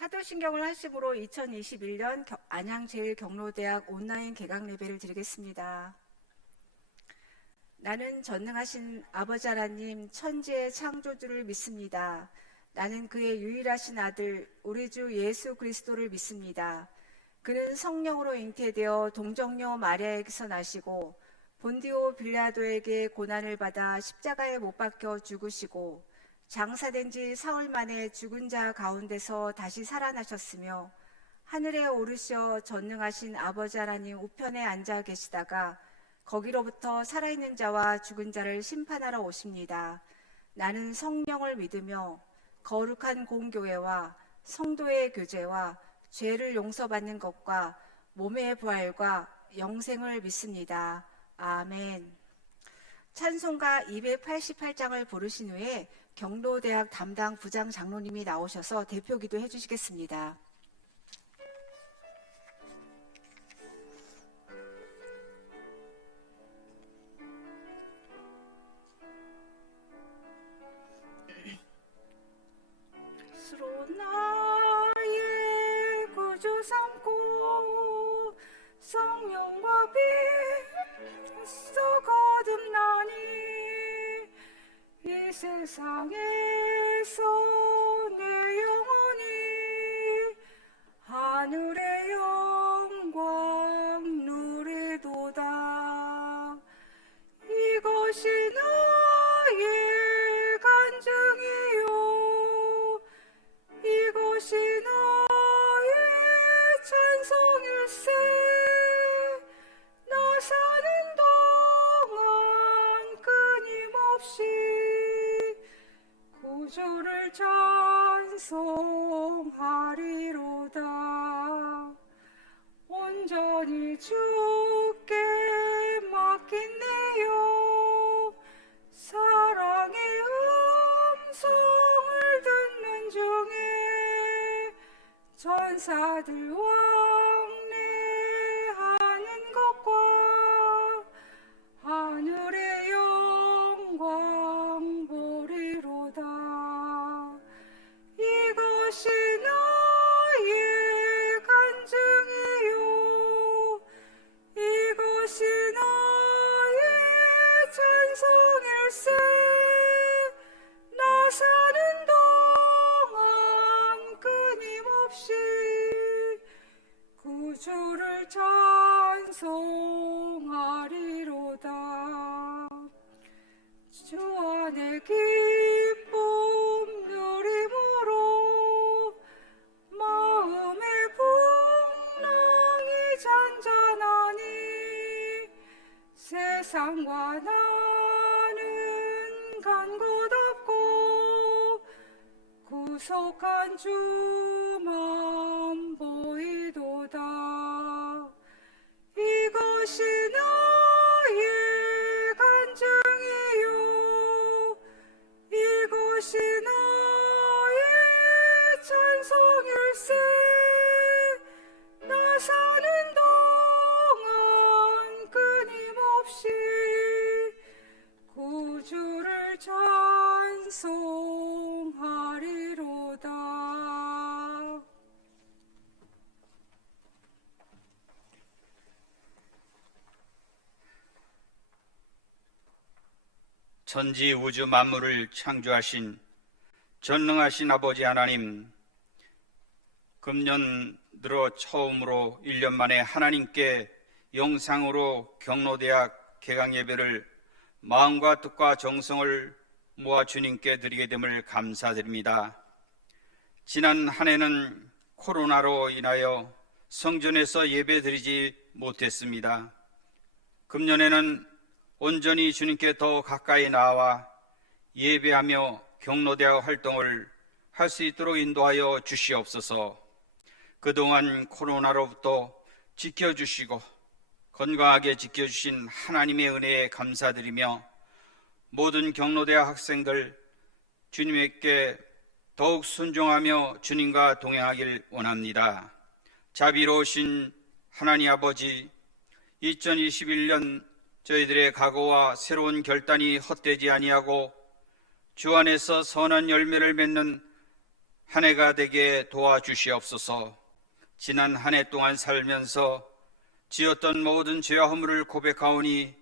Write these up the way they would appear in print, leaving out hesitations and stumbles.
사도신경을 하심으로 2021년 안양제일경로대학 온라인 개강 예배를 드리겠습니다. 나는 전능하신 아버지 하나님 천지의 창조주를 믿습니다. 나는 그의 유일하신 아들 우리 주 예수 그리스도를 믿습니다. 그는 성령으로 잉태되어 동정녀 마리아에게서 나시고 본디오 빌라도에게 고난을 받아 십자가에 못 박혀 죽으시고 장사된 지 사흘 만에 죽은 자 가운데서 다시 살아나셨으며 하늘에 오르셔 전능하신 아버지 하나님 우편에 앉아 계시다가 거기로부터 살아있는 자와 죽은 자를 심판하러 오십니다. 나는 성령을 믿으며 거룩한 공교회와 성도의 교제와 죄를 용서받는 것과 몸의 부활과 영생을 믿습니다. 아멘. 찬송가 288장을 부르신 후에 경로대학 담당 부장 장로님이 나오셔서 대표기도 해주시겠습니다. 스스로 나의 구주 삼고 성령과 빛서 거듭나니 이 세상에서 내 영혼이 하늘의 영광 누리도다. 이것이 나의 간증이요 이것이 나의 찬송일세. 나 사는 동안 끊임없이 구주를 찬송하리로다. 온전히 주께 맡긴 내 영 사랑의 음성을 듣는 중에 전사들 왕래하는 것과 하늘의 영광 보리로다. 이것이 나의 간증이요 이것이 나의 찬송일세. 나 사는 동안 끊임없이 구주를 찬송하리로다. 주 안에 기쁨 누림으로 마음의 풍랑이 잔잔하니 세상과 나는 간 곳 없고 구속한 주만 보이도다. 이것이 나의 간증이요 이것이 나의 찬송일세. 나 사는 동안 끊임없이 구주를 찬송하리로다. 천지 우주 만물을 창조하신 전능하신 아버지 하나님, 금년 들어 처음으로 1년 만에 하나님께 영상으로 경로대학 개강 예배를 마음과 뜻과 정성을 모아 주님께 드리게 됨을 감사드립니다. 지난 한 해는 코로나로 인하여 성전에서 예배 드리지 못했습니다. 금년에는 온전히 주님께 더 가까이 나와 예배하며 경로대학 활동을 할 수 있도록 인도하여 주시옵소서. 그동안 코로나로부터 지켜주시고 건강하게 지켜주신 하나님의 은혜에 감사드리며 모든 경로대학 학생들 주님께 더욱 순종하며 주님과 동행하길 원합니다. 자비로우신 하나님 아버지, 2021년 저희들의 각오와 새로운 결단이 헛되지 아니하고 주 안에서 선한 열매를 맺는 한 해가 되게 도와주시옵소서. 지난 한 해 동안 살면서 지었던 모든 죄와 허물을 고백하오니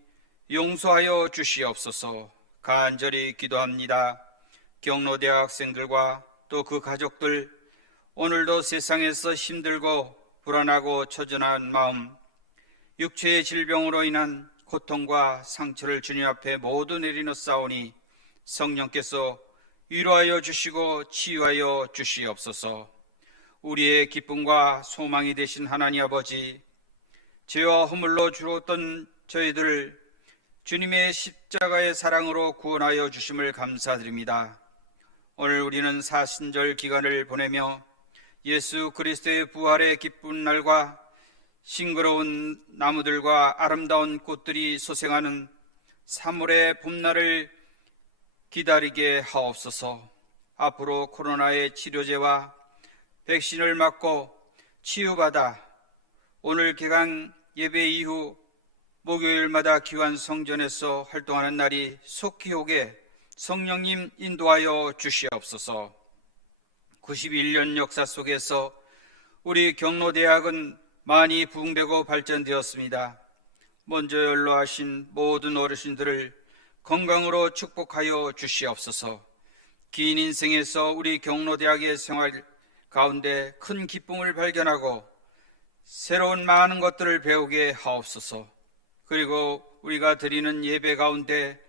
용서하여 주시옵소서. 간절히 기도합니다. 경로대학 학생들과 또 그 가족들, 오늘도 세상에서 힘들고 불안하고 처절한 마음, 육체의 질병으로 인한 고통과 상처를 주님 앞에 모두 내리놓사오니 성령께서 위로하여 주시고 치유하여 주시옵소서. 우리의 기쁨과 소망이 되신 하나님 아버지, 죄와 허물로 주었던 저희들을 주님의 십자가의 사랑으로 구원하여 주심을 감사드립니다. 오늘 우리는 사순절 기간을 보내며 예수 그리스도의 부활의 기쁜 날과 싱그러운 나무들과 아름다운 꽃들이 소생하는 3월의 봄날을 기다리게 하옵소서. 앞으로 코로나의 치료제와 백신을 맞고 치유받아 오늘 개강 예배 이후 목요일마다 귀한 성전에서 활동하는 날이 속히 오게 성령님 인도하여 주시옵소서. 91년 역사 속에서 우리 경로대학은 많이 부흥되고 발전되었습니다. 먼저 연로하신 모든 어르신들을 건강으로 축복하여 주시옵소서. 긴 인생에서 우리 경로대학의 생활 가운데 큰 기쁨을 발견하고 새로운 많은 것들을 배우게 하옵소서. 그리고 우리가 드리는 예배 가운데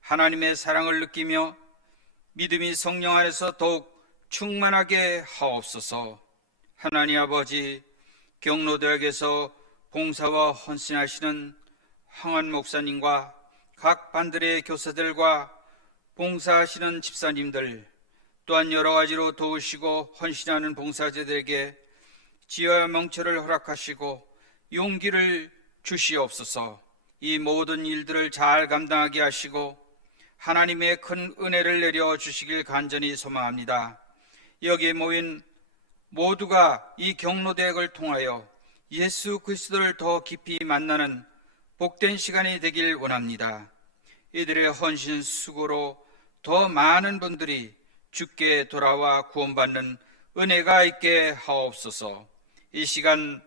하나님의 사랑을 느끼며 믿음이 성령 안에서 더욱 충만하게 하옵소서. 하나님 아버지, 경로대학에서 봉사와 헌신하시는 황한 목사님과 각 반들의 교사들과 봉사하시는 집사님들, 또한 여러 가지로 도우시고 헌신하는 봉사자들에게 지혜와 명철을 허락하시고 용기를 주시옵소서. 이 모든 일들을 잘 감당하게 하시고 하나님의 큰 은혜를 내려 주시길 간절히 소망합니다. 여기에 모인 모두가 이 경로대학을 통하여 예수 그리스도를 더 깊이 만나는 복된 시간이 되길 원합니다. 이들의 헌신 수고로 더 많은 분들이 주께 돌아와 구원받는 은혜가 있게 하옵소서. 이 시간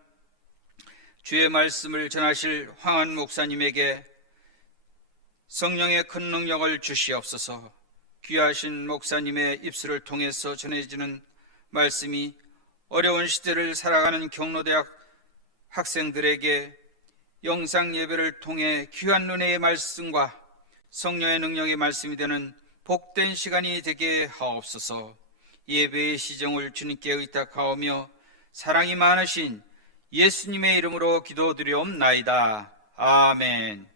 주의 말씀을 전하실 황한 목사님에게 성령의 큰 능력을 주시옵소서. 귀하신 목사님의 입술을 통해서 전해지는 말씀이 어려운 시대를 살아가는 경로대학 학생들에게 영상 예배를 통해 귀한 은혜의 말씀과 성령의 능력의 말씀이 되는 복된 시간이 되게 하옵소서. 예배의 시정을 주님께 의탁하오며 사랑이 많으신 예수님의 이름으로 기도드리옵나이다. 아멘.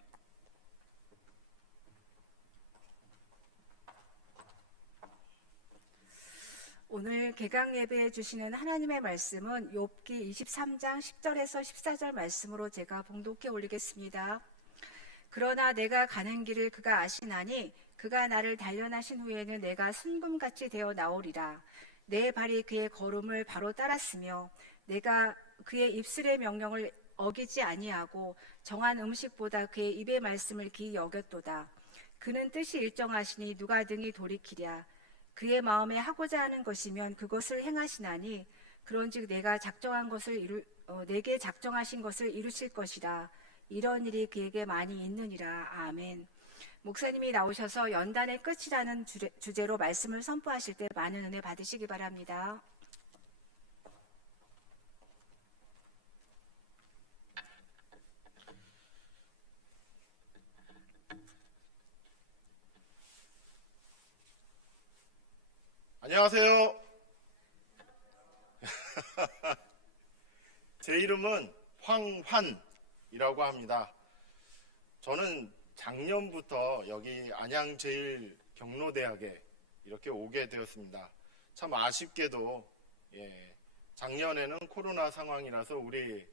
오늘 개강 예배해 주시는 하나님의 말씀은 욥기 23장 10절에서 14절 말씀으로 제가 봉독해 올리겠습니다. 그러나 내가 가는 길을 그가 아시나니 그가 나를 단련하신 후에는 내가 순금같이 되어 나오리라. 내 발이 그의 걸음을 바로 따랐으며 내가 그의 입술의 명령을 어기지 아니하고 정한 음식보다 그의 입의 말씀을 기이 여겼도다. 그는 뜻이 일정하시니 누가 등이 돌이키랴. 그의 마음에 하고자 하는 것이면 그것을 행하시나니 그런즉 내게 작정하신 것을 이루실 것이라. 이런 일이 그에게 많이 있느니라. 아멘. 목사님이 나오셔서 연단의 끝이라는 주제로 말씀을 선포하실 때 많은 은혜 받으시기 바랍니다. 안녕하세요. 제 이름은 황환이라고 합니다. 저는 작년부터 여기 안양제일경로대학에 이렇게 오게 되었습니다. 참 아쉽게도 작년에는 코로나 상황이라서 우리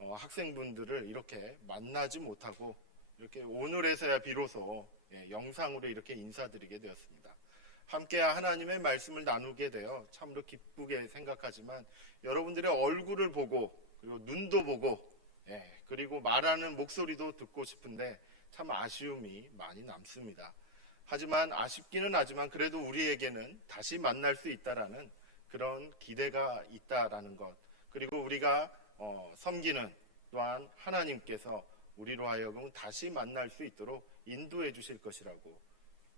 학생분들을 이렇게 만나지 못하고 이렇게 오늘에서야 비로소 영상으로 이렇게 인사드리게 되었습니다. 함께 하나님의 말씀을 나누게 되어 참으로 기쁘게 생각하지만 여러분들의 얼굴을 보고 그리고 눈도 보고 그리고 말하는 목소리도 듣고 싶은데 참 아쉬움이 많이 남습니다. 하지만 아쉽기는 하지만 그래도 우리에게는 다시 만날 수 있다라는 그런 기대가 있다라는 것, 그리고 우리가 섬기는 또한 하나님께서 우리로 하여금 다시 만날 수 있도록 인도해 주실 것이라고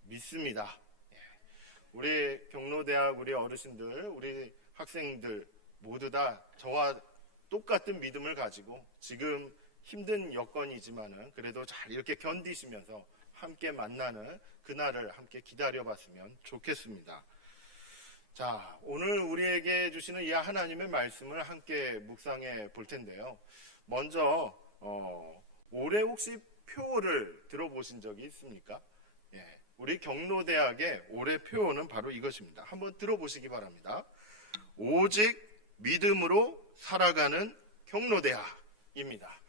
믿습니다. 우리 경로대학 우리 어르신들, 우리 학생들 모두 다 저와 똑같은 믿음을 가지고 지금 힘든 여건이지만은 그래도 잘 이렇게 견디시면서 함께 만나는 그날을 함께 기다려봤으면 좋겠습니다. 자, 오늘 우리에게 주시는 이 하나님의 말씀을 함께 묵상해 볼 텐데요. 먼저 올해 혹시 표를 들어보신 적이 있습니까? 예, 우리 경로대학의 올해 표어는 바로 이것입니다. 한번 들어보시기 바랍니다. 오직 믿음으로 살아가는 경로대학입니다.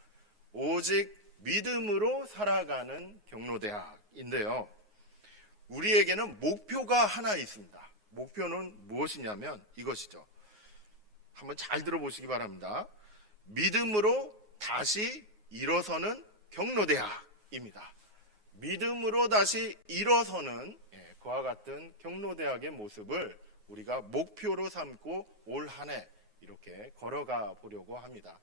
오직 믿음으로 살아가는 경로대학인데요. 우리에게는 목표가 하나 있습니다. 목표는 무엇이냐면 이것이죠. 한번 잘 들어보시기 바랍니다. 믿음으로 다시 일어서는 경로대학입니다. 믿음으로 다시 일어서는 그와 같은 경로대학의 모습을 우리가 목표로 삼고 올 한 해 이렇게 걸어가 보려고 합니다.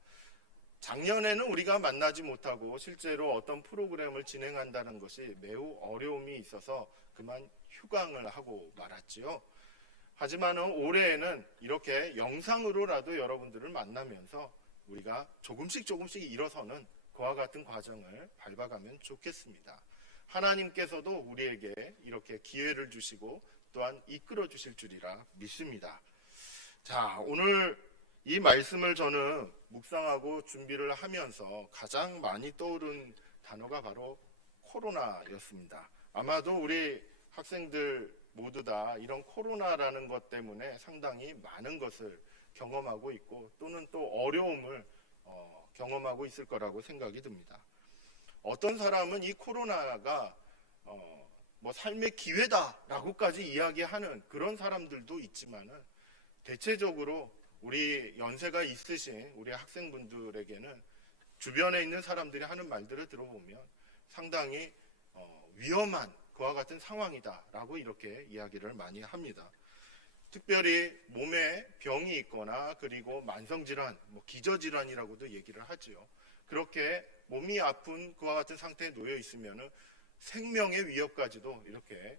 작년에는 우리가 만나지 못하고 실제로 어떤 프로그램을 진행한다는 것이 매우 어려움이 있어서 그만 휴강을 하고 말았지요. 하지만 올해에는 이렇게 영상으로라도 여러분들을 만나면서 우리가 조금씩 일어서는 그와 같은 과정을 밟아가면 좋겠습니다. 하나님께서도 우리에게 이렇게 기회를 주시고 또한 이끌어 주실 줄이라 믿습니다. 자, 오늘 이 말씀을 저는 묵상하고 준비를 하면서 가장 많이 떠오른 단어가 바로 코로나였습니다. 아마도 우리 학생들 모두 다 이런 코로나라는 것 때문에 상당히 많은 것을 경험하고 있고 또는 또 어려움을 경험하고 있을 거라고 생각이 듭니다. 어떤 사람은 이 코로나가 뭐 삶의 기회다라고까지 이야기하는 그런 사람들도 있지만은 대체적으로 우리 연세가 있으신 우리 학생분들에게는 주변에 있는 사람들이 하는 말들을 들어보면 상당히 위험한 그와 같은 상황이다라고 이렇게 이야기를 많이 합니다. 특별히 몸에 병이 있거나 그리고 만성질환, 기저질환이라고도 얘기를 하지요. 그렇게 몸이 아픈 그와 같은 상태에 놓여 있으면 생명의 위협까지도 이렇게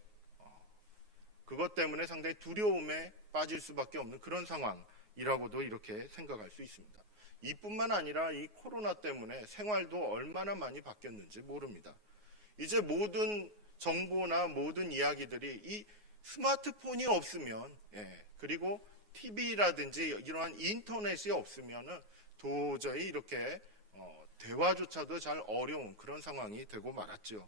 그것 때문에 상당히 두려움에 빠질 수밖에 없는 그런 상황이라고도 이렇게 생각할 수 있습니다. 이뿐만 아니라 이 코로나 때문에 생활도 얼마나 많이 바뀌었는지 모릅니다. 이제 모든 정보나 모든 이야기들이 이 스마트폰이 없으면 그리고 TV라든지 이러한 인터넷이 없으면 도저히 이렇게 대화조차도 잘 어려운 그런 상황이 되고 말았죠.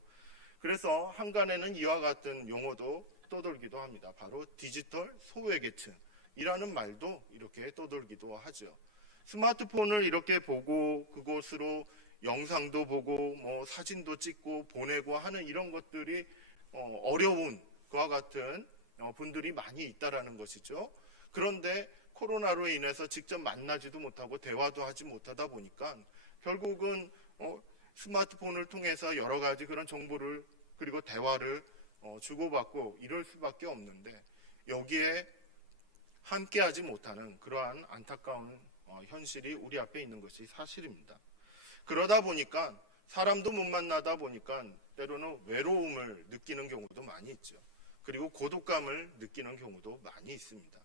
그래서 한간에는 이와 같은 용어도 떠돌기도 합니다. 바로 디지털 소외계층이라는 말도 이렇게 떠돌기도 하죠. 스마트폰을 이렇게 보고 그곳으로 영상도 보고 사진도 찍고 보내고 하는 이런 것들이 어려운 그와 같은 분들이 많이 있다라는 것이죠. 그런데 코로나로 인해서 직접 만나지도 못하고 대화도 하지 못하다 보니까 결국은 스마트폰을 통해서 여러 가지 그런 정보를 그리고 대화를 주고받고 이럴 수밖에 없는데 여기에 함께하지 못하는 그러한 안타까운 현실이 우리 앞에 있는 것이 사실입니다. 그러다 보니까 사람도 못 만나다 보니까 때로는 외로움을 느끼는 경우도 많이 있죠. 그리고 고독감을 느끼는 경우도 많이 있습니다.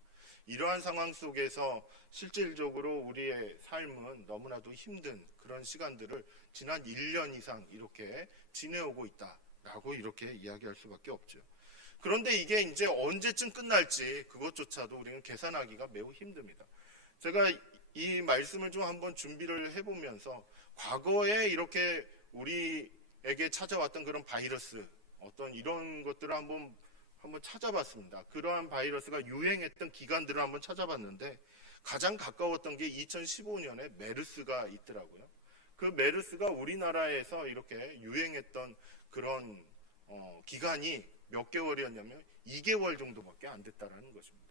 이러한 상황 속에서 실질적으로 우리의 삶은 너무나도 힘든 그런 시간들을 지난 1년 이상 이렇게 지내오고 있다라고 이렇게 이야기할 수밖에 없죠. 그런데 이게 이제 언제쯤 끝날지 그것조차도 우리는 계산하기가 매우 힘듭니다. 제가 이 말씀을 좀 한번 준비를 해보면서 과거에 이렇게 우리에게 찾아왔던 그런 바이러스 어떤 이런 것들을 한번 찾아봤습니다. 그러한 바이러스가 유행했던 기간들을 한번 찾아봤는데 가장 가까웠던 게 2015년에 메르스가 있더라고요. 그 메르스가 우리나라에서 이렇게 유행했던 그런 기간이 몇 개월이었냐면 2개월 정도밖에 안 됐다라는 것입니다.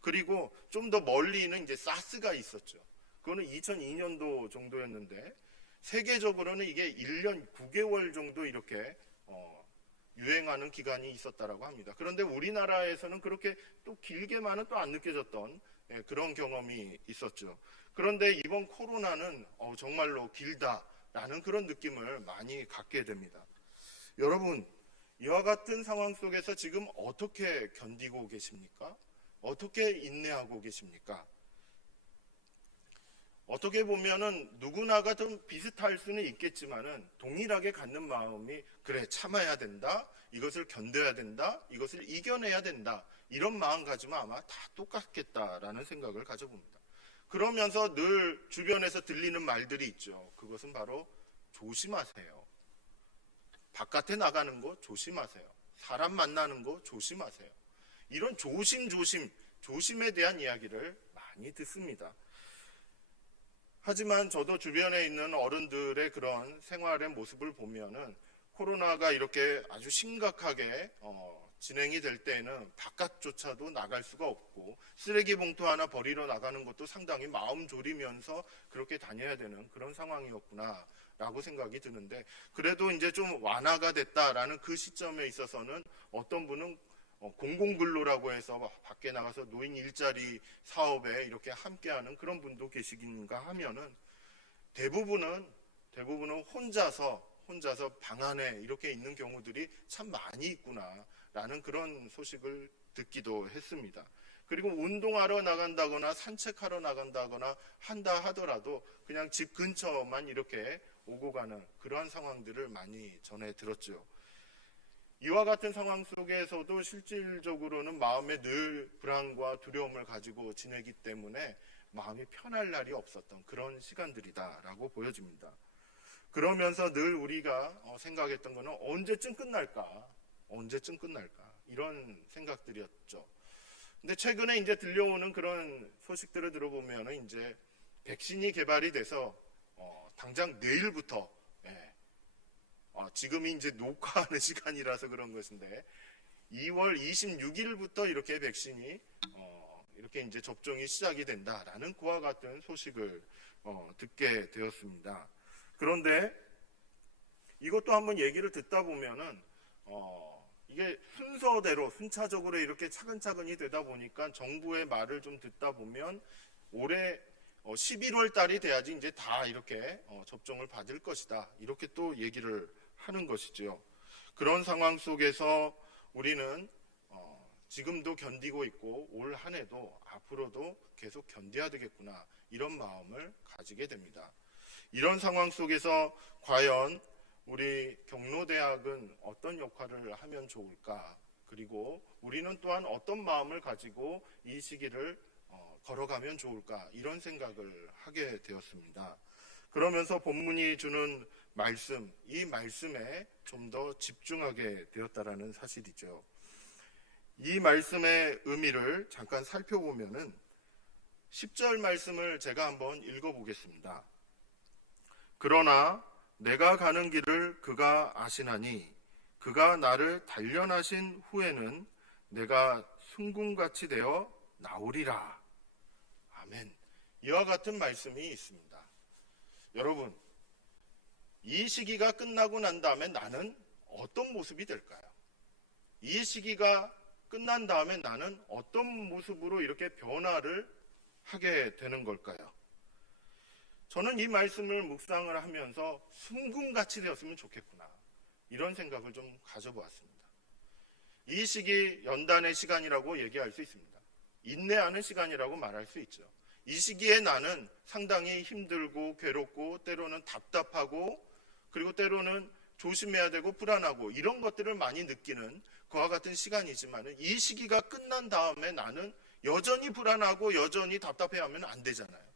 그리고 좀 더 멀리는 이제 사스가 있었죠. 그거는 2002년도 정도였는데 세계적으로는 이게 1년 9개월 정도 이렇게 유행하는 기간이 있었다라고 합니다. 그런데 우리나라에서는 그렇게 또 길게만은 또 안 느껴졌던 그런 경험이 있었죠. 그런데 이번 코로나는 정말로 길다라는 그런 느낌을 많이 갖게 됩니다. 여러분, 이와 같은 상황 속에서 지금 어떻게 견디고 계십니까? 어떻게 인내하고 계십니까? 어떻게 보면은 누구나가 좀 비슷할 수는 있겠지만은 동일하게 갖는 마음이 그래, 참아야 된다, 이것을 견뎌야 된다, 이것을 이겨내야 된다, 이런 마음가짐은 아마 다 똑같겠다라는 생각을 가져봅니다. 그러면서 늘 주변에서 들리는 말들이 있죠. 그것은 바로 조심하세요. 바깥에 나가는 거 조심하세요. 사람 만나는 거 조심하세요. 이런 조심에 대한 이야기를 많이 듣습니다. 하지만 저도 주변에 있는 어른들의 그런 생활의 모습을 보면은 코로나가 이렇게 아주 심각하게 진행이 될 때에는 바깥조차도 나갈 수가 없고 쓰레기 봉투 하나 버리러 나가는 것도 상당히 마음 졸이면서 그렇게 다녀야 되는 그런 상황이었구나 라고 생각이 드는데, 그래도 이제 좀 완화가 됐다라는 그 시점에 있어서는 어떤 분은 공공근로라고 해서 밖에 나가서 노인 일자리 사업에 이렇게 함께하는 그런 분도 계시긴가 하면은 대부분은 혼자서 방 안에 이렇게 있는 경우들이 참 많이 있구나라는 그런 소식을 듣기도 했습니다. 그리고 운동하러 나간다거나 산책하러 나간다거나 한다 하더라도 그냥 집 근처만 이렇게 오고 가는 그러한 상황들을 많이 전해 들었죠. 이와 같은 상황 속에서도 실질적으로는 마음에 늘 불안과 두려움을 가지고 지내기 때문에 마음이 편할 날이 없었던 그런 시간들이다라고 보여집니다. 그러면서 늘 우리가 생각했던 것은 언제쯤 끝날까 이런 생각들이었죠. 근데 최근에 이제 들려오는 그런 소식들을 들어보면 이제 백신이 개발이 돼서 당장 내일부터, 지금이 이제 녹화하는 시간이라서 그런 것인데 2월 26일부터 이렇게 백신이 이렇게 이제 접종이 시작이 된다라는 그와 같은 소식을 듣게 되었습니다. 그런데 이것도 한번 얘기를 듣다 보면은 이게 순차적으로 이렇게 차근차근히 되다 보니까 정부의 말을 좀 듣다 보면 올해 11월 달이 돼야지 이제 다 이렇게 접종을 받을 것이다, 이렇게 또 얘기를 하는 것이죠. 그런 상황 속에서 우리는 지금도 견디고 있고 올 한 해도 앞으로도 계속 견뎌야 되겠구나, 이런 마음을 가지게 됩니다. 이런 상황 속에서 과연 우리 경로대학은 어떤 역할을 하면 좋을까? 그리고 우리는 또한 어떤 마음을 가지고 이 시기를 걸어가면 좋을까? 이런 생각을 하게 되었습니다. 그러면서 본문이 주는 말씀, 이 말씀에 좀 더 집중하게 되었다라는 사실이죠. 이 말씀의 의미를 잠깐 살펴보면은 10절 말씀을 제가 한번 읽어보겠습니다. 그러나 내가 가는 길을 그가 아시나니 그가 나를 단련하신 후에는 내가 순금같이 되어 나오리라. 아멘. 이와 같은 말씀이 있습니다. 여러분, 이 시기가 끝나고 난 다음에 나는 어떤 모습이 될까요? 이 시기가 끝난 다음에 나는 어떤 모습으로 이렇게 변화를 하게 되는 걸까요? 저는 이 말씀을 묵상을 하면서 순금같이 되었으면 좋겠구나, 이런 생각을 좀 가져보았습니다. 이 시기 연단의 시간이라고 얘기할 수 있습니다. 인내하는 시간이라고 말할 수 있죠. 이 시기에 나는 상당히 힘들고 괴롭고 때로는 답답하고 그리고 때로는 조심해야 되고 불안하고 이런 것들을 많이 느끼는 그와 같은 시간이지만 이 시기가 끝난 다음에 나는 여전히 불안하고 여전히 답답해하면 안 되잖아요.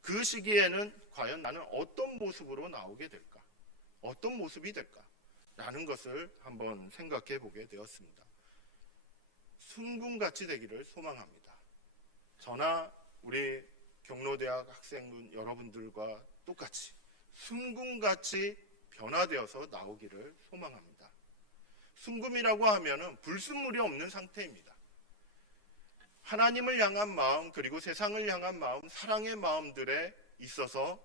그 시기에는 과연 나는 어떤 모습으로 나오게 될까? 어떤 모습이 될까? 라는 것을 한번 생각해 보게 되었습니다. 순금같이 되기를 소망합니다. 저나 우리 경로대학 학생분 여러분들과 똑같이 순금같이 변화되어서 나오기를 소망합니다. 순금이라고 하면은 불순물이 없는 상태입니다. 하나님을 향한 마음, 그리고 세상을 향한 마음, 사랑의 마음들에 있어서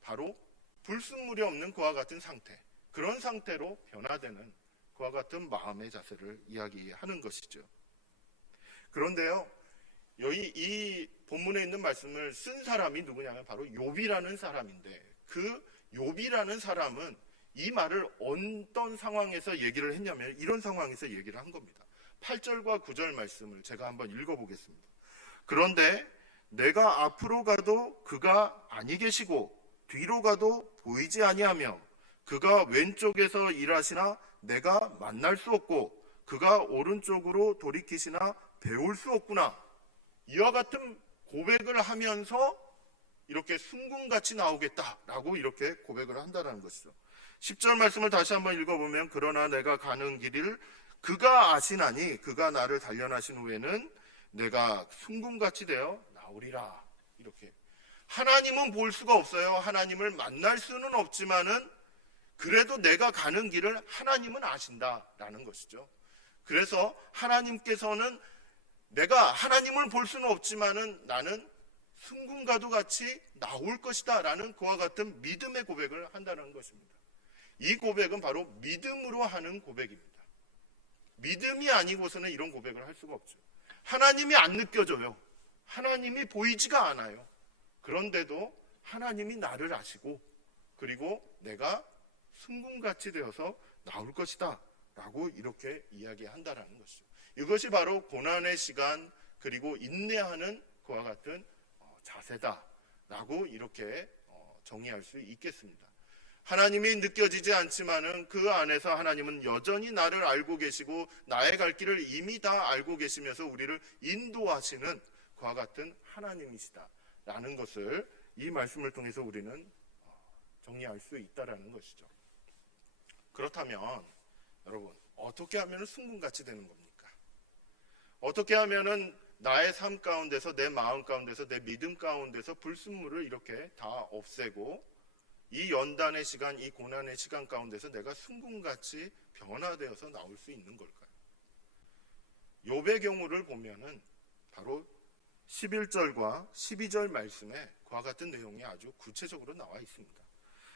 바로 불순물이 없는 그와 같은 상태, 그런 상태로 변화되는 그와 같은 마음의 자세를 이야기하는 것이죠. 그런데요, 여기 이 본문에 있는 말씀을 쓴 사람이 누구냐면 바로 욥이라는 사람인데, 그 욥이라는 사람은 이 말을 어떤 상황에서 얘기를 했냐면 이런 상황에서 얘기를 한 겁니다. 8절과 9절 말씀을 제가 한번 읽어보겠습니다. 그런데 내가 앞으로 가도 그가 아니 계시고 뒤로 가도 보이지 아니하며 그가 왼쪽에서 일하시나 내가 만날 수 없고 그가 오른쪽으로 돌이키시나 배울 수 없구나. 이와 같은 고백을 하면서 이렇게 순금같이 나오겠다라고 이렇게 고백을 한다는 것이죠. 10절 말씀을 다시 한번 읽어보면 그러나 내가 가는 길을 그가 아시나니 그가 나를 단련하신 후에는 내가 순금같이 되어 나오리라. 이렇게 하나님은 볼 수가 없어요. 하나님을 만날 수는 없지만은 그래도 내가 가는 길을 하나님은 아신다라는 것이죠. 그래서 하나님께서는 내가 하나님을 볼 수는 없지만은 나는 순금과도 같이 나올 것이다 라는 그와 같은 믿음의 고백을 한다는 것입니다. 이 고백은 바로 믿음으로 하는 고백입니다. 믿음이 아니고서는 이런 고백을 할 수가 없죠. 하나님이 안 느껴져요. 하나님이 보이지가 않아요. 그런데도 하나님이 나를 아시고 그리고 내가 순금같이 되어서 나올 것이다 라고 이렇게 이야기한다라는 것이죠. 이것이 바로 고난의 시간 그리고 인내하는 그와 같은 자세다라고 이렇게 정의할 수 있겠습니다. 하나님이 느껴지지 않지만은 그 안에서 하나님은 여전히 나를 알고 계시고 나의 갈 길을 이미 다 알고 계시면서 우리를 인도하시는 그와 같은 하나님이시다라는 것을 이 말씀을 통해서 우리는 정리할 수 있다라는 것이죠. 그렇다면 여러분 어떻게 하면 순금같이 되는 겁니까? 어떻게 하면은 나의 삶 가운데서 내 마음 가운데서 내 믿음 가운데서 불순물을 이렇게 다 없애고 이 연단의 시간, 이 고난의 시간 가운데서 내가 순금같이 변화되어서 나올 수 있는 걸까요? 욥의 경우를 보면은 바로 11절과 12절 말씀에 그와 같은 내용이 아주 구체적으로 나와 있습니다.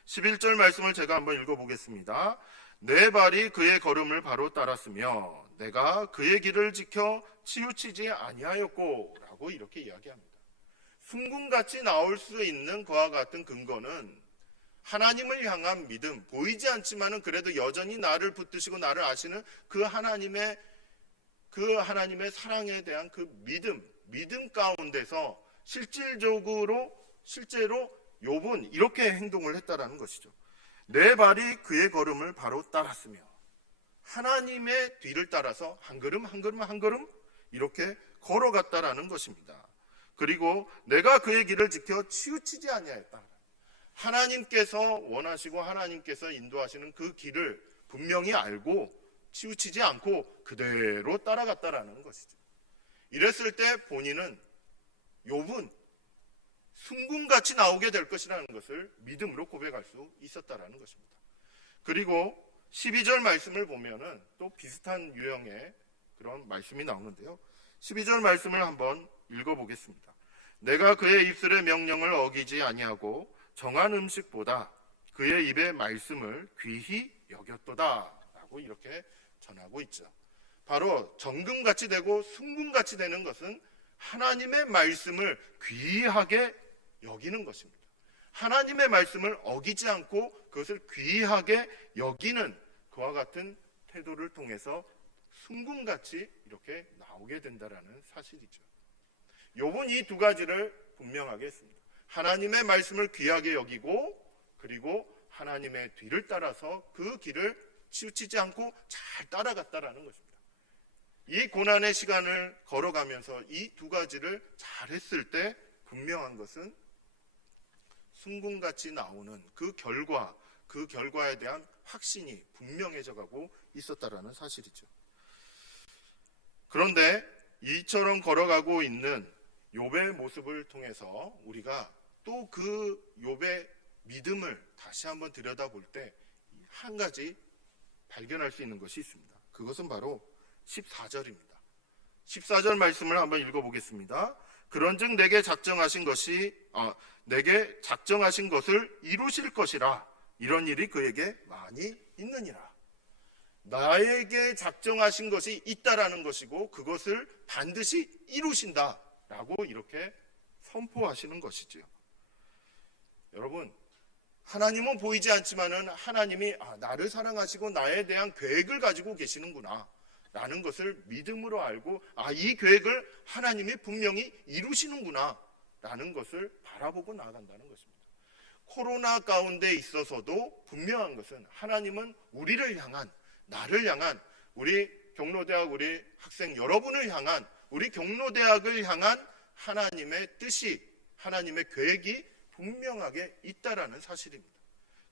11절 말씀을 제가 한번 읽어보겠습니다. 내 발이 그의 걸음을 바로 따랐으며 내가 그의 길을 지켜 치우치지 아니하였고 라고 이렇게 이야기합니다. 순금같이 나올 수 있는 그와 같은 근거는 하나님을 향한 믿음, 보이지 않지만은 그래도 여전히 나를 붙드시고 나를 아시는 그 하나님의 사랑에 대한 그 믿음 가운데서 실제로 욥은 이렇게 행동을 했다라는 것이죠. 내 발이 그의 걸음을 바로 따랐으며 하나님의 뒤를 따라서 한 걸음 한 걸음 한 걸음 이렇게 걸어갔다라는 것입니다. 그리고 내가 그의 길을 지켜 치우치지 아니하였다. 하나님께서 원하시고 하나님께서 인도하시는 그 길을 분명히 알고 치우치지 않고 그대로 따라갔다라는 것이죠. 이랬을 때 본인은 욥은 순금같이 나오게 될 것이라는 것을 믿음으로 고백할 수 있었다라는 것입니다. 그리고 12절 말씀을 보면은 또 비슷한 유형의 그런 말씀이 나오는데요. 12절 말씀을 한번 읽어보겠습니다. 내가 그의 입술의 명령을 어기지 아니하고 정한 음식보다 그의 입의 말씀을 귀히 여겼도다 라고 이렇게 전하고 있죠. 바로 정금같이 되고 순금같이 되는 것은 하나님의 말씀을 귀하게 여기는 것입니다. 하나님의 말씀을 어기지 않고 그것을 귀하게 여기는 그와 같은 태도를 통해서 순금같이 이렇게 나오게 된다라는 사실이죠. 욥은 이 두 가지를 분명하게 했습니다. 하나님의 말씀을 귀하게 여기고 그리고 하나님의 뒤를 따라서 그 길을 치우치지 않고 잘 따라갔다라는 것입니다. 이 고난의 시간을 걸어가면서 이 두 가지를 잘 했을 때 분명한 것은 순금같이 나오는 그 결과에 대한 확신이 분명해져 가고 있었다라는 사실이죠. 그런데 이처럼 걸어가고 있는 욥의 모습을 통해서 우리가 또 그 욥의 믿음을 다시 한번 들여다볼 때 한 가지 발견할 수 있는 것이 있습니다. 그것은 바로 14절입니다. 14절 말씀을 한번 읽어보겠습니다. 그런즉 내게 작정하신 것을 이루실 것이라. 이런 일이 그에게 많이 있느니라. 나에게 작정하신 것이 있다라는 것이고 그것을 반드시 이루신다. 라고 이렇게 선포하시는 것이지요. 여러분, 하나님은 보이지 않지만은 하나님이 나를 사랑하시고 나에 대한 계획을 가지고 계시는구나 라는 것을 믿음으로 알고 이 계획을 하나님이 분명히 이루시는구나 라는 것을 바라보고 나아간다는 것입니다. 코로나 가운데 있어서도 분명한 것은 하나님은 우리를 향한, 나를 향한, 우리 경로대학 우리 학생 여러분을 향한, 우리 경로대학을 향한 하나님의 뜻이, 하나님의 계획이 분명하게 있다라는 사실입니다.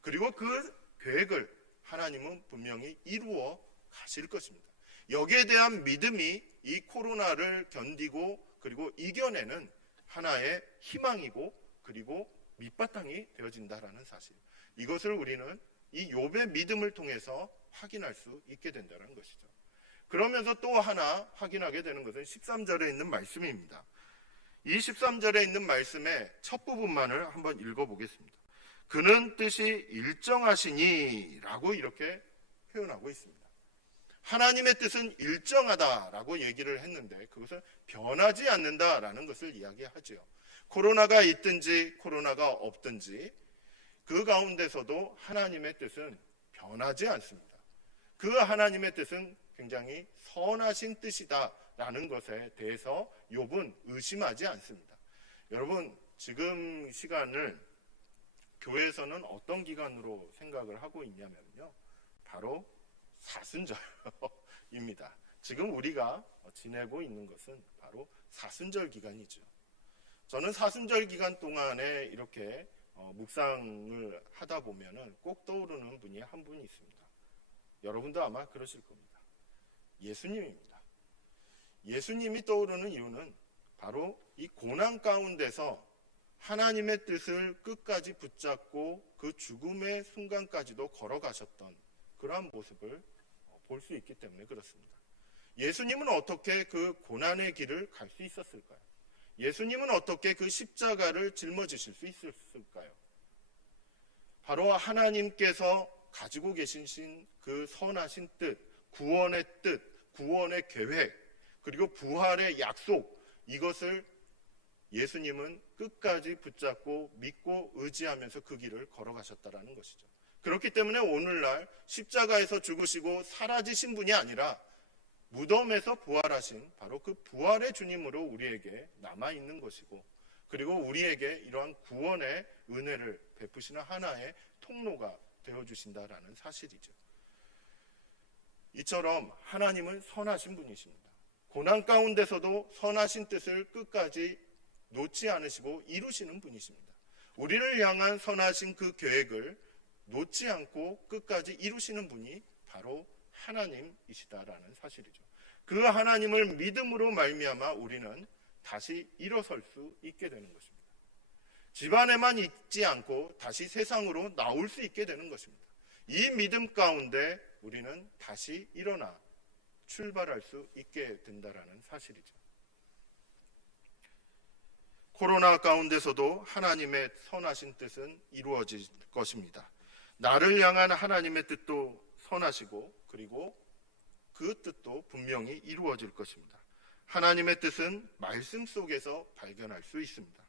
그리고 그 계획을 하나님은 분명히 이루어 가실 것입니다. 여기에 대한 믿음이 이 코로나를 견디고 그리고 이겨내는 하나의 희망이고 그리고 밑바탕이 되어진다라는 사실. 이것을 우리는 이 욥의 믿음을 통해서 확인할 수 있게 된다는 것이죠. 그러면서 또 하나 확인하게 되는 것은 13절에 있는 말씀입니다. 이 13절에 있는 말씀의 첫 부분만을 한번 읽어보겠습니다. 그는 뜻이 일정하시니 라고 이렇게 표현하고 있습니다. 하나님의 뜻은 일정하다라고 얘기를 했는데 그것은 변하지 않는다라는 것을 이야기하죠. 코로나가 있든지 코로나가 없든지 그 가운데서도 하나님의 뜻은 변하지 않습니다. 그 하나님의 뜻은 굉장히 선하신 뜻이다라는 것에 대해서 욥은 의심하지 않습니다. 여러분, 지금 시간을 교회에서는 어떤 기간으로 생각을 하고 있냐면요, 바로 사순절입니다. 지금 우리가 지내고 있는 것은 바로 사순절 기간이죠. 저는 사순절 기간 동안에 이렇게 묵상을 하다 보면은 꼭 떠오르는 분이 한 분이 있습니다. 여러분도 아마 그러실 겁니다. 예수님입니다. 예수님이 떠오르는 이유는 바로 이 고난 가운데서 하나님의 뜻을 끝까지 붙잡고 그 죽음의 순간까지도 걸어가셨던 그러한 모습을 볼 수 있기 때문에 그렇습니다. 예수님은 어떻게 그 고난의 길을 갈 수 있었을까요? 예수님은 어떻게 그 십자가를 짊어지실 수 있었을까요? 바로 하나님께서 가지고 계신 그 선하신 뜻, 구원의 뜻, 구원의 계획, 그리고 부활의 약속, 이것을 예수님은 끝까지 붙잡고 믿고 의지하면서 그 길을 걸어가셨다라는 것이죠. 그렇기 때문에 오늘날 십자가에서 죽으시고 사라지신 분이 아니라 무덤에서 부활하신 바로 그 부활의 주님으로 우리에게 남아있는 것이고, 그리고 우리에게 이러한 구원의 은혜를 베푸시는 하나의 통로가 되어주신다라는 사실이죠. 이처럼 하나님은 선하신 분이십니다. 고난 가운데서도 선하신 뜻을 끝까지 놓지 않으시고 이루시는 분이십니다. 우리를 향한 선하신 그 계획을 놓지 않고 끝까지 이루시는 분이 바로 하나님이시다라는 사실이죠. 그 하나님을 믿음으로 말미암아 우리는 다시 일어설 수 있게 되는 것입니다. 집안에만 있지 않고 다시 세상으로 나올 수 있게 되는 것입니다. 이 믿음 가운데 우리는 다시 일어나 출발할 수 있게 된다라는 사실이죠. 코로나 가운데서도 하나님의 선하신 뜻은 이루어질 것입니다. 나를 향한 하나님의 뜻도 선하시고 그리고 그 뜻도 분명히 이루어질 것입니다. 하나님의 뜻은 말씀 속에서 발견할 수 있습니다.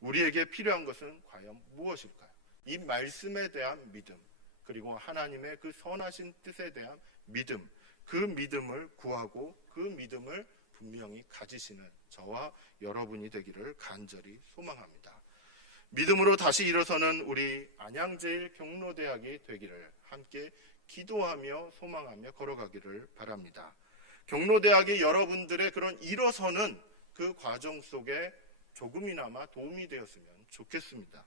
우리에게 필요한 것은 과연 무엇일까요? 이 말씀에 대한 믿음, 그리고 하나님의 그 선하신 뜻에 대한 믿음, 그 믿음을 구하고 그 믿음을 분명히 가지시는 저와 여러분이 되기를 간절히 소망합니다. 믿음으로 다시 일어서는 우리 안양제일 경로대학이 되기를 함께 기도하며 소망하며 걸어가기를 바랍니다. 경로대학이 여러분들의 그런 일어서는 그 과정 속에 조금이나마 도움이 되었으면 좋겠습니다.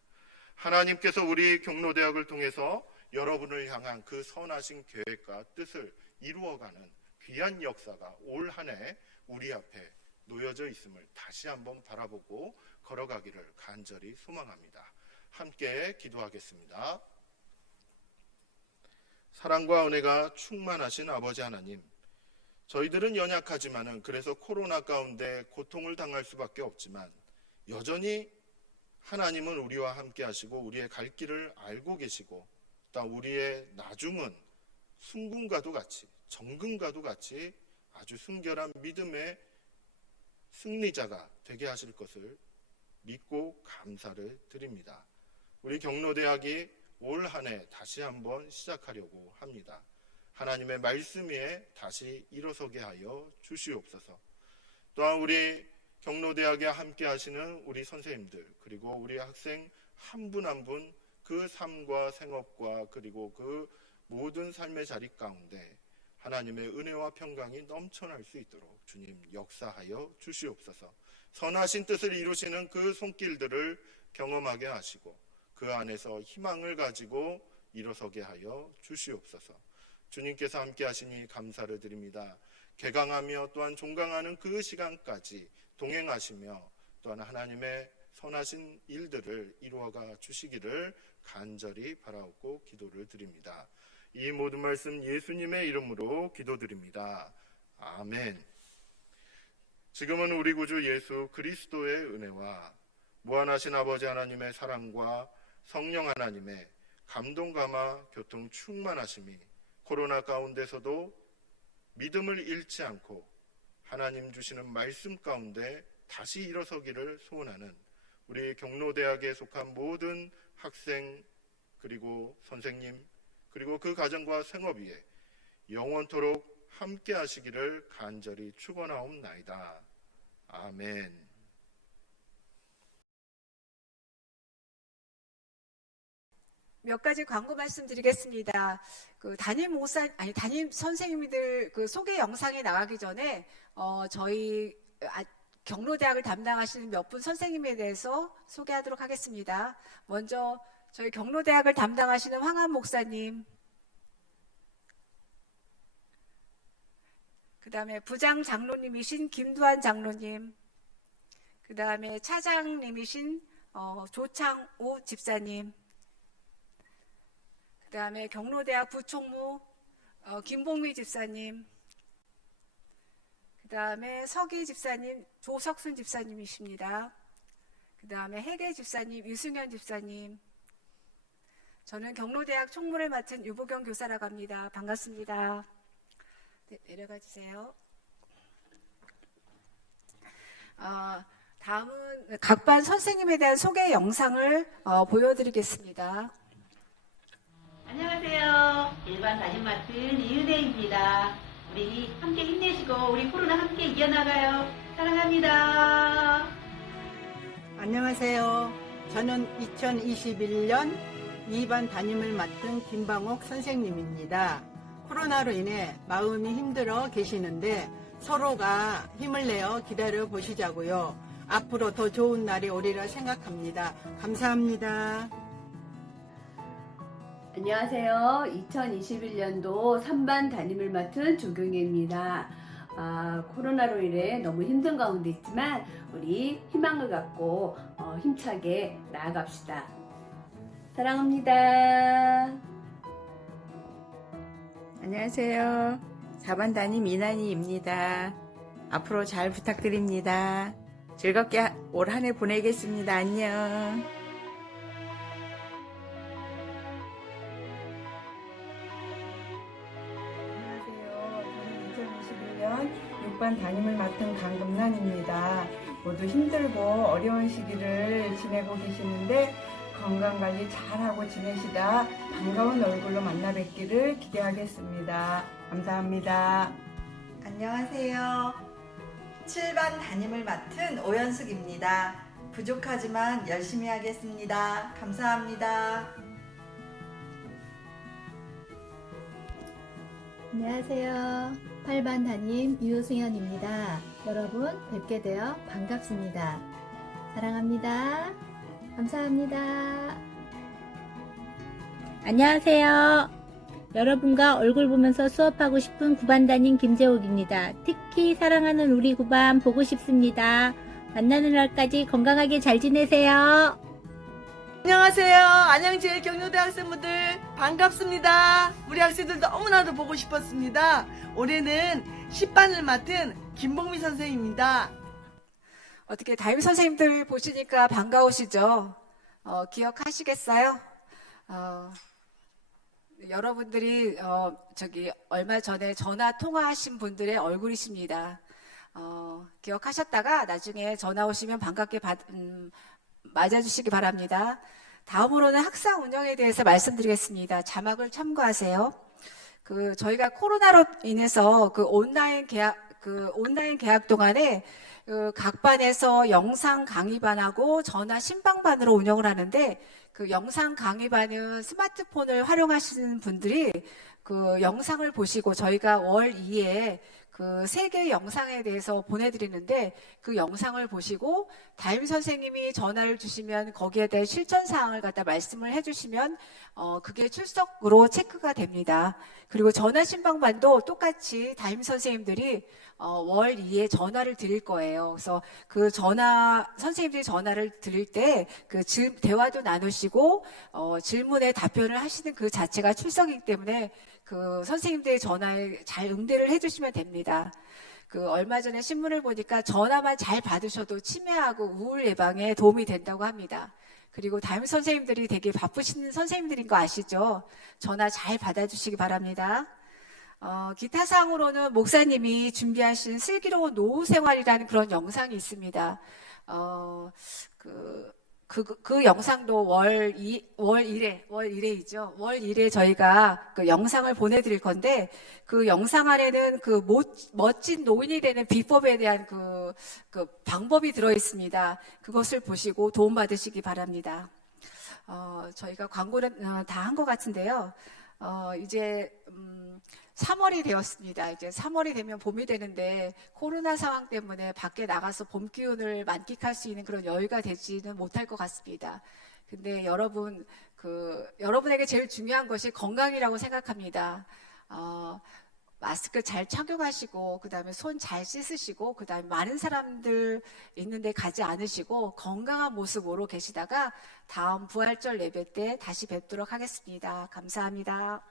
하나님께서 우리 경로대학을 통해서 여러분을 향한 그 선하신 계획과 뜻을 이루어가는 귀한 역사가 올 한 해 우리 앞에 놓여져 있음을 다시 한번 바라보고 걸어가기를 간절히 소망합니다. 함께 기도하겠습니다. 사랑과 은혜가 충만하신 아버지 하나님, 저희들은 연약하지만은 그래서 코로나 가운데 고통을 당할 수밖에 없지만 여전히 하나님은 우리와 함께 하시고 우리의 갈 길을 알고 계시고 또 우리의 나중은 순금과도 같이 정금과도 같이 아주 순결한 믿음의 승리자가 되게 하실 것을 믿고 감사를 드립니다. 우리 경로대학이 올 한 해 다시 한번 시작하려고 합니다. 하나님의 말씀 위에 다시 일어서게 하여 주시옵소서. 또한 우리 경로대학에 함께 하시는 우리 선생님들, 그리고 우리 학생 한 분 한 분 그 삶과 생업과 그리고 그 모든 삶의 자리 가운데 하나님의 은혜와 평강이 넘쳐날 수 있도록 주님 역사하여 주시옵소서. 선하신 뜻을 이루시는 그 손길들을 경험하게 하시고 그 안에서 희망을 가지고 일어서게 하여 주시옵소서. 주님께서 함께 하시니 감사를 드립니다. 개강하며 또한 종강하는 그 시간까지 동행하시며 또한 하나님의 선하신 일들을 이루어가 주시기를 간절히 바라옵고 기도를 드립니다. 이 모든 말씀 예수님의 이름으로 기도드립니다. 아멘. 지금은 우리 구주 예수 그리스도의 은혜와 무한하신 아버지 하나님의 사랑과 성령 하나님의 감동 감화 교통 충만하심이 코로나 가운데서도 믿음을 잃지 않고 하나님 주시는 말씀 가운데 다시 일어서기를 소원하는 우리 경로대학에 속한 모든 학생 그리고 선생님 그리고 그 가정과 생업 위에 영원토록 함께 하시기를 간절히 축원하옵나이다. 아멘. 몇 가지 광고 말씀드리겠습니다. 담임 선생님들 그 소개 영상에 나가기 전에 저희 경로대학을 담당하시는 몇 분 선생님에 대해서 소개하도록 하겠습니다. 먼저 저희 경로대학을 담당하시는 황한 목사님, 그 다음에 부장 장로님이신 김두한 장로님, 그 다음에 차장님이신 조창우 집사님, 그 다음에 경로대학 부총무 김봉미 집사님, 그 다음에 서기 집사님 조석순 집사님이십니다. 그 다음에 해계 집사님 유승현 집사님, 저는 경로대학 총무를 맡은 유보경 교사라고 합니다. 반갑습니다. 네, 내려가 주세요. 다음은 각 반 선생님에 대한 소개 영상을 보여드리겠습니다. 안녕하세요. 일반 담임 맡은 이은혜입니다. 우리 함께 힘내시고 우리 코로나 함께 이겨나가요. 사랑합니다. 안녕하세요. 저는 2021년 2반 담임을 맡은 김방옥 선생님입니다. 코로나로 인해 마음이 힘들어 계시는데 서로가 힘을 내어 기다려 보시자고요. 앞으로 더 좋은 날이 오리라 생각합니다. 감사합니다. 안녕하세요. 2021년도 3반 담임을 맡은 조경혜입니다. 코로나로 인해 너무 힘든 가운데 있지만 우리 희망을 갖고 힘차게 나아갑시다. 사랑합니다. 안녕하세요. 4반 담임 이난희입니다. 앞으로 잘 부탁드립니다. 즐겁게 올 한 해 보내겠습니다. 안녕. 안녕하세요. 저는 2021년 6반 담임을 맡은 강금란입니다. 모두 힘들고 어려운 시기를 지내고 계시는데 건강관리 잘하고 지내시다 반가운 얼굴로 만나 뵙기를 기대하겠습니다. 감사합니다. 안녕하세요. 7반 담임을 맡은 오연숙입니다. 부족하지만 열심히 하겠습니다. 감사합니다. 안녕하세요. 8반 담임 유승현입니다. 여러분 뵙게 되어 반갑습니다. 사랑합니다. 감사합니다. 안녕하세요. 여러분과 얼굴 보면서 수업하고 싶은 9반 담임 김재옥입니다. 특히 사랑하는 우리 9반 보고 싶습니다. 만나는 날까지 건강하게 잘 지내세요. 안녕하세요. 안양제일 경로대 학생분들 반갑습니다. 우리 학생들 너무나도 보고 싶었습니다. 올해는 10반을 맡은 김봉미 선생님입니다. 어떻게 담임 선생님들 보시니까 반가우시죠? 기억하시겠어요? 여러분들이 얼마 전에 전화 통화하신 분들의 얼굴이십니다. 기억하셨다가 나중에 전화 오시면 반갑게 맞아주시기 바랍니다. 다음으로는 학상 운영에 대해서 말씀드리겠습니다. 자막을 참고하세요. 저희가 코로나로 인해서 온라인 계약 동안에 각 반에서 영상 강의반하고 전화 신방반으로 운영을 하는데, 영상 강의반은 스마트폰을 활용하시는 분들이 영상을 보시고 저희가 월 2에 3개의 영상에 대해서 보내드리는데, 그 영상을 보시고 담임 선생님이 전화를 주시면 거기에 대해 실천 사항을 갖다 말씀을 해주시면 그게 출석으로 체크가 됩니다. 그리고 전화 신방반도 똑같이 담임 선생님들이 월 2에 전화를 드릴 거예요. 그래서 선생님들이 전화를 드릴 때 대화도 나누시고 질문에 답변을 하시는 그 자체가 출석이기 때문에 선생님들의 전화에 잘 응대를 해주시면 됩니다. 얼마 전에 신문을 보니까 전화만 잘 받으셔도 치매하고 우울 예방에 도움이 된다고 합니다. 그리고 담임 선생님들이 되게 바쁘신 선생님들인 거 아시죠? 전화 잘 받아주시기 바랍니다. 기타 사항으로는 목사님이 준비하신 슬기로운 노후 생활이라는 그런 영상이 있습니다. 그 영상도 월 1회이죠. 월 1회 저희가 영상을 보내드릴 건데, 그 영상 안에는 멋진 노인이 되는 비법에 대한 방법이 들어있습니다. 그것을 보시고 도움받으시기 바랍니다. 저희가 광고는 다 한 것 같은데요. 이제 3월이 되었습니다. 이제 3월이 되면 봄이 되는데 코로나 상황 때문에 밖에 나가서 봄 기운을 만끽할 수 있는 그런 여유가 되지는 못할 것 같습니다. 근데 여러분에게 제일 중요한 것이 건강이라고 생각합니다. 마스크 잘 착용하시고, 그 다음에 손 잘 씻으시고, 그 다음에 많은 사람들 있는데 가지 않으시고 건강한 모습으로 계시다가 다음 부활절 예배 때 다시 뵙도록 하겠습니다. 감사합니다.